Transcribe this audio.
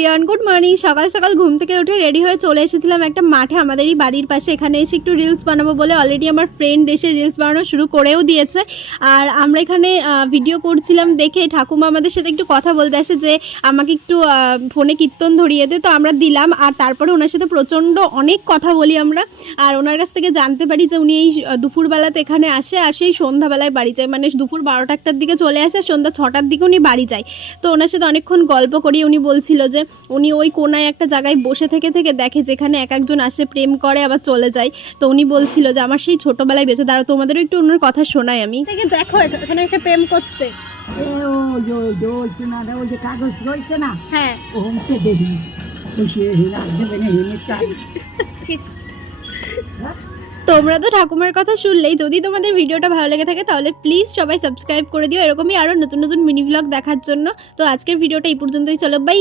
Everyone, good morning. সকাল সকাল ঘুম থেকে উঠে রেডি হয়ে চলে এসেছিলাম একটা মাঠে আমাদেরই বাড়ির পাশে। এখানে এসে একটু রিলস বানাবো বলে অলরেডি আমার ফ্রেন্ড এসে রিলস বানানো শুরু করেও দিয়েছে। আর আমরা এখানে ভিডিও করছিলাম দেখে ঠাকুমা আমাদের সাথে একটু কথা বলতে আসে যে আমাকে একটু ফোনে কীর্তন ধরিয়ে দে, তো আমরা দিলাম। আর তারপরে ওনার সাথে প্রচণ্ড অনেক কথা বলি আমরা। আর ওনার কাছ থেকে জানতে পারি যে উনি এই দুপুরবেলাতে এখানে আসে আর সেই সন্ধ্যাবেলায় বাড়ি যায়, মানে দুপুর 12টা-1টার দিকে চলে আসে, সন্ধ্যা 6টার দিকে উনি বাড়ি যায়। তো ওনার সাথে অনেকক্ষণ গল্প করি। উনি বলছিল যে উনি ওই কোনায় একটা জায়গায় বসে থেকে দেখে যেখানে এক একজন আসে, প্রেম করে, আবার চলে যায়। তো উনি বলছিল যে আমার সেই ছোটোবেলায় বেঁচে দাঁড়াও, তোমাদেরও একটু ওনার কথা শোনাই আমি। থেকে দেখো এখানে এসে প্রেম করছে। ওই যে কাগজ রয়েছে না, হ্যাঁ, ওমকে দেখি তোমরা তো ঠাকুমার কথা শুনলেই। যদি তোমাদের ভিডিওটা ভালো লেগে থাকে তাহলে প্লিজ সবাই সাবস্ক্রাইব করে দিও এরকমই আরও নতুন নতুন মিনি ব্লগ দেখার জন্য। তো আজকের ভিডিওটা এই পর্যন্তই, চলো বাই।